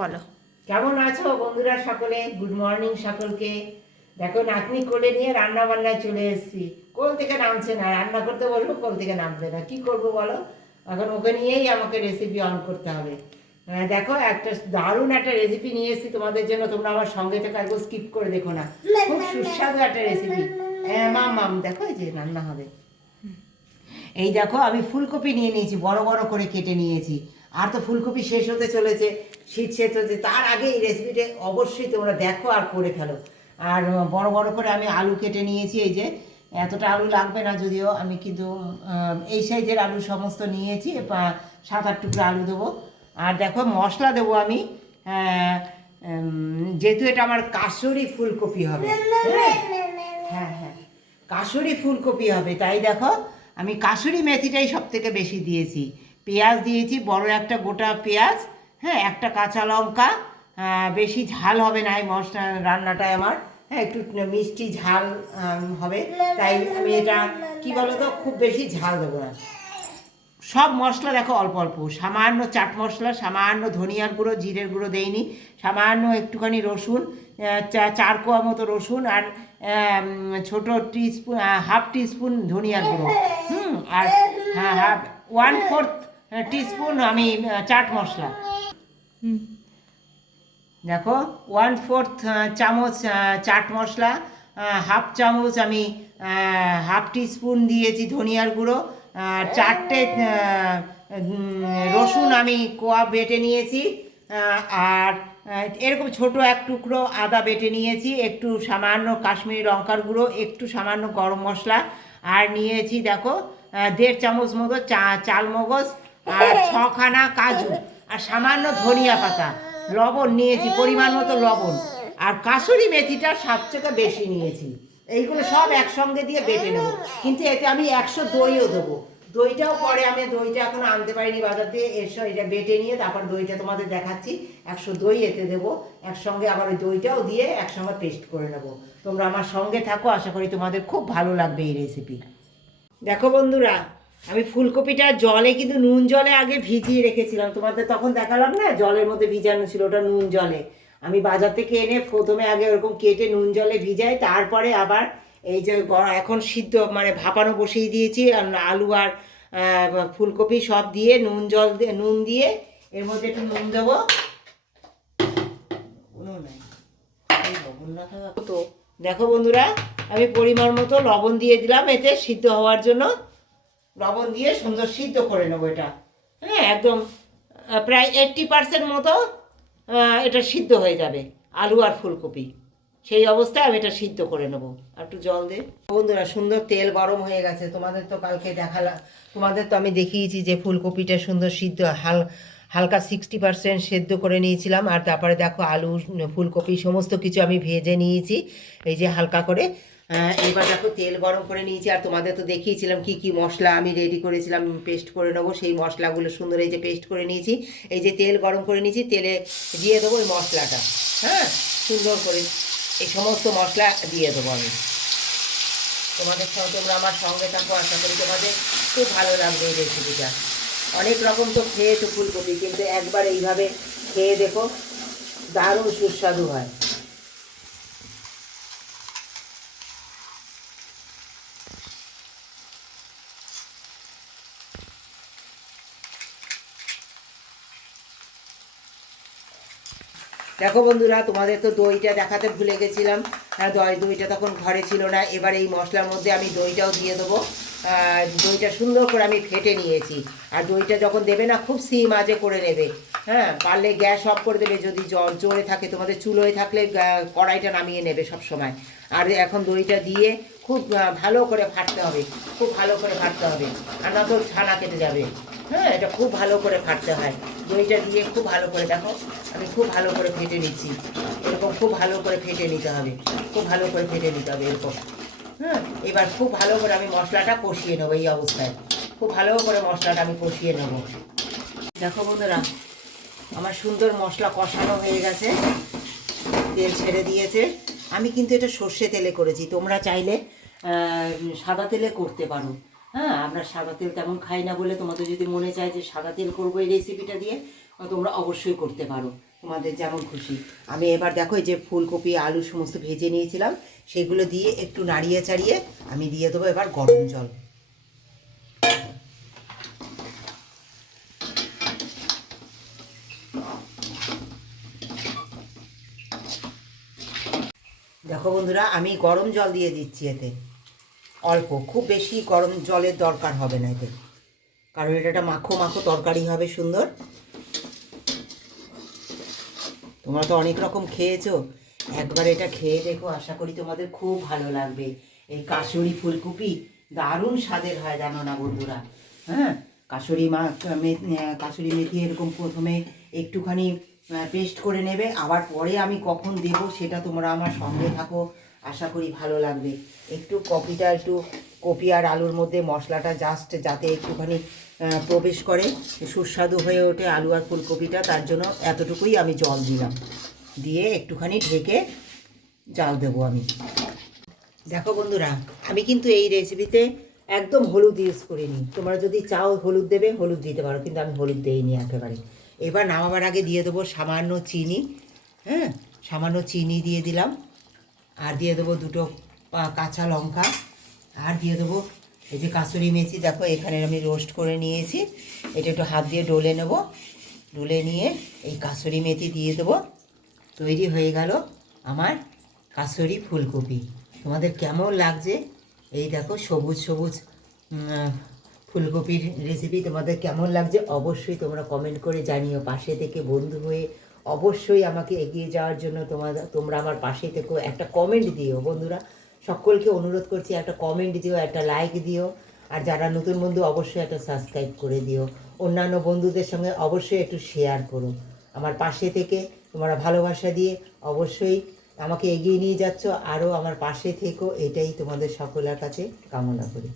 বলো। কেমন আছো বন্ধুরা সকলে? গুড মর্নিং সকলকে। দেখো নাতনি কোলে নিয়ে রান্না বান্নায় চলে এসেছি। কোল থেকে নামছে না, রান্না করতে বলবো কোল থেকে নামবে না, কি করব বলো? এখন ওকে নিয়েই আমাকে রেসিপি অন করতে হবে। দেখো একটা দারুণ একটা রেসিপি নিয়ে এসেছি তোমাদের জন্য, তোমরা আমার সঙ্গে থেকে একবার স্কিপ করে দেখো না, খুব সুস্বাদু একটা রেসিপি। মাম দেখো এই যে রান্না হবে। এই দেখো আমি ফুলকপি নিয়ে নিয়েছি, বড় বড় করে কেটে নিয়েছি। আর তো ফুলকপি শেষ হতে চলেছে, শীত শেষ হচ্ছে, তার আগে এই রেসিপিটা অবশ্যই তোমরা দেখো আর করে ফেলো। আর বড় বড় করে আমি আলু কেটে নিয়েছি, এই যে এতটা আলু লাগবে না যদিও, আমি কিন্তু এই সাইজের আলু সমস্ত নিয়েছি, 7-8 টুকরো আলু দেবো। আর দেখো মশলা দেবো আমি, যেহেতু এটা আমার কাসুরি ফুলকপি হবে, হ্যাঁ হ্যাঁ কাসুরি ফুলকপি হবে, তাই দেখো আমি কাসুরি মেথিটাই সব থেকে বেশি দিয়েছি। পেঁয়াজ দিয়েছি, বড় একটা গোটা পেঁয়াজ, হ্যাঁ একটা কাঁচা লঙ্কা। বেশি ঝাল হবে না এই মশলা রান্নাটায় আমার, হ্যাঁ একটু মিষ্টি ঝাল হবে, তাই আমি এটা কি বলো তো খুব বেশি ঝাল দেবো না। সব মশলা দেখো অল্প অল্প, সামান্য চাট মশলা, সামান্য ধনিয়ার গুঁড়ো, জিরের গুঁড়ো দেইনি, সামান্য একটুখানি রসুন, 4 কোয়া মতো রসুন, আর ছোটো টিস্পুন, হাফ টিস্পুন ধনিয়ার গুঁড়ো, আর হ্যাঁ 1/4 টিস্পুন আমি চাট মশলা, দেখো 1/4 চামচ চাট মশলা, হাফ চামচ আমি হাফ টিস্পুন দিয়েছি ধনিয়ার গুঁড়ো, 4টে রসুন আমি কোয়া বেটে নিয়েছি, আর এরকম ছোট এক টুকরো আদা বেটে নিয়েছি, একটু সামান্য কাশ্মীরি লঙ্কার গুঁড়ো, একটু সামান্য গরম মশলা, আর নিয়েছি দেখো 1.5 চামচ মতো চাল মগজ, আর 6খানা কাজু, আর সামান্য ধনিয়া পাতা, লবণ নিয়েছি পরিমাণ মতো লবণ, আর কাসুরি মেথিটা সবচেয়ে বেশি নিয়েছি। এইগুলো সব একসঙ্গে দিয়ে বেটে নেবো, কিন্তু এতে আমি 100 দইও দেবো। দইটাও পরে, আমি দইটা এখনো আনতে পারিনি বাজার থেকে, এসে এটা বেটে নিয়ে তারপর দইটা তোমাদের দেখাচ্ছি। 100 দই এতে দেবো একসঙ্গে, আবার ওই দইটাও দিয়ে একসঙ্গে পেস্ট করে নেবো। তোমরা আমার সঙ্গে থাকো, আশা করি তোমাদের খুব ভালো লাগবে এই রেসিপি। দেখো বন্ধুরা, আমি ফুলকপিটা জলে কিন্তু নুন জলে আগে ভিজিয়ে রেখেছিলাম, তোমাদের তখন দেখালাম না, জলের মধ্যে ভিজানো ছিল, ওটা নুন জলে আমি বাজার থেকে এনে প্রথমে আগে ওরকম কেটে নুন জলে ভিজাই, তারপরে আবার এই যে এখন সিদ্ধ মানে ভাপানো বসিয়ে দিয়েছি, আলু আর ফুলকপি সব দিয়ে নুন দিয়ে এর মধ্যে একটু নুন দেবো, লবণ না থাকা তো। দেখো বন্ধুরা, আমি পরিমাণ মতো লবণ দিয়ে দিলাম এতে সিদ্ধ হওয়ার জন্য, লবণ দিয়ে সুন্দর সিদ্ধ করে নেবো এটা, হ্যাঁ একদম প্রায় 80% মতো এটা সিদ্ধ হয়ে যাবে আলু আর ফুলকপি, সেই অবস্থায় আমি এটা সিদ্ধ করে নেবো। আর একটু জল দে। বন্ধুরা সুন্দর তেল গরম হয়ে গেছে, তোমাদের তো কালকে দেখালাম, তোমাদের তো আমি দেখিয়েছি যে ফুলকপিটা সুন্দর সিদ্ধ হালকা 60% সেদ্ধ করে নিয়েছিলাম, আর তারপরে দেখো আলু ফুলকপি সমস্ত কিছু আমি ভেজে নিয়েছি এই যে হালকা করে। এবার দেখো তেল গরম করে নিয়েছি, আর তোমাদের তো দেখিয়েছিলাম কি কি মশলা আমি রেডি করেছিলাম পেস্ট করে নেবো, সেই মশলাগুলো সুন্দর এই যে পেস্ট করে নিয়েছি, এই যে তেল গরম করে নিয়েছি, তেলে দিয়ে দেবো ওই মশলাটা, হ্যাঁ সুন্দর করে এই সমস্ত মশলা দিয়ে দেবো আমি। তোমাদের সঙ্গে তোমরা আমার সঙ্গে থাকো, আশা করি তোমাদের খুব ভালো লাগবে এই রেসিপিটা। অনেক রকম তো খেয়েছো ফুলকপি, কিন্তু একবার এইভাবে খেয়ে দেখো, দারুণ সুস্বাদু হয়। দেখো বন্ধুরা, তোমাদের তো দইটা দেখাতে ভুলে গেছিলাম, হ্যাঁ দইটা তখন ঘরে ছিল না, এবার এই মশলার মধ্যে আমি দইটাও দিয়ে দেবো। দইটা সুন্দর করে আমি ফেটে নিয়েছি, আর দইটা যখন দেবে না খুব সিম আঁচে করে নেবে, হ্যাঁ পারলে গ্যাস অফ করে দেবে, যদি জোরে থাকে, তোমাদের চুলোয় থাকলে কড়াইটা নামিয়ে নেবে সব সময়। আর এখন দইটা দিয়ে খুব ভালো করে ফাটতে হবে, খুব ভালো করে ফাটতে হবে, আর না তো ছানা কেটে যাবে, হ্যাঁ এটা খুব ভালো করে ফাটতে হয়। দইটা দিয়ে খুব ভালো করে, দেখো আমি খুব ভালো করে ফেটে নিচ্ছি, এরকম খুব ভালো করে ফেটে নিতে হবে, খুব ভালো করে ফেটে নিতে হবে এরকম, হ্যাঁ। এবার খুব ভালো করে আমি মশলাটা কষিয়ে নেবো, এই অবস্থায় খুব ভালো করে মশলাটা আমি কষিয়ে নেব। দেখো বন্ধুরা, আমার সুন্দর মশলা কষানো হয়ে গেছে, তেল ছেড়ে দিয়েছে। আমি কিন্তু এটা সর্ষে তেলে করেছি, তোমরা চাইলে সাদা তেলে করতে পারো, হ্যাঁ আমরা সাদা তেল তেমন খাই না বলে, তোমাদের যদি মনে চায় যে সাদা তেল করবো এই রেসিপিটা দিয়ে, তোমরা অবশ্যই করতে পারো। তোমাদের যেমন খুশি। আমি এবার দেখো এই যে ফুলকপি আলু সমস্ত ভেজে নিয়েছিলাম সেগুলো দিয়ে একটু নাড়িয়ে চাড়িয়ে আমি দিয়ে দেবো এবার গরম জল। দেখো বন্ধুরা, আমি গরম জল দিয়ে দিচ্ছি এতে, অল্প, খুব বেশি গরম জলের দরকার হবে না এতে, কারণ এটা একটা মাখো মাখো তরকারি হবে সুন্দর। তোমরা তো অনেক রকম খেয়েছো, একবার এটা খেয়ে দেখো, আশা করি তোমাদের খুব ভালো লাগবে। এই কাসুরি ফুলকপি দারুণ স্বাদের হয় জানো না বন্ধুরা। হ্যাঁ, কাসুরি মেথি এরকম প্রথমে একটুখানি পেস্ট করে নেবে, আবার পরে আমি কখন দেবো সেটা তোমরা আমার সঙ্গে থাকো, আশা করি ভালো লাগবে। একটু কপি আর আলুর মধ্যে মশলাটা জাস্ট যাতে একটুখানি প্রবেশ করে, সুস্বাদু হয়ে ওঠে আলু আর ফুলকপিটা, তার জন্য এতটুকুই আমি জল দিলাম, দিয়ে একটুখানি ঢেকে জাল দেবো আমি। দেখো বন্ধুরা, আমি কিন্তু এই রেসিপিতে একদম হলুদ ইউজ করিনি, তোমরা যদি চাও হলুদ দেবে হলুদ দিতে পারো, কিন্তু আমি হলুদ দিইনি একেবারে। এবার নামাবার আগে দিয়ে দেবো সামান্য চিনি। হ্যাঁ, সামান্য চিনি দিয়ে দিলাম, আর দিয়ে দেবো দুটো কাঁচা লঙ্কা, আর দিয়ে দেবো এই যে কাসুরি মেথি, দেখো এখানে আমি রোস্ট করে নিয়েছি, এটা একটু হাত দিয়ে ডলে নেব, ডলে নিয়ে এই কাসুরি মেথি দিয়ে দেবো। তৈরি হয়ে গেল আমার কাসুরি ফুলকপি। তোমাদের কেমন লাগছে? এই দেখো সবুজ সবুজ ফুলকপির রেসিপি তোমাদের কেমন লাগছে অবশ্যই তোমরা কমেন্ট করে জানিও। পাশে থেকে বন্ধু হয়ে অবশ্যই আমাকে এগিয়ে যাওয়ার জন্য তোমরা আমার পাশে থেকেও একটা কমেন্ট দিও বন্ধুরা। সকলকে অনুরোধ করছি, একটা কমেন্ট দিও, একটা লাইক দিও, আর যারা নতুন বন্ধু অবশ্যই একটা সাবস্ক্রাইব করে দিও। অন্যান্য বন্ধুদের সঙ্গে অবশ্যই একটু শেয়ার করো। আমার পাশে থেকে তোমরা ভালোবাসা দিয়ে অবশ্যই আমাকে এগিয়ে নিয়ে যাচ্ছ, আরও আমার পাশে থেকো, এটাই তোমাদের সকলের কাছে কামনা করি।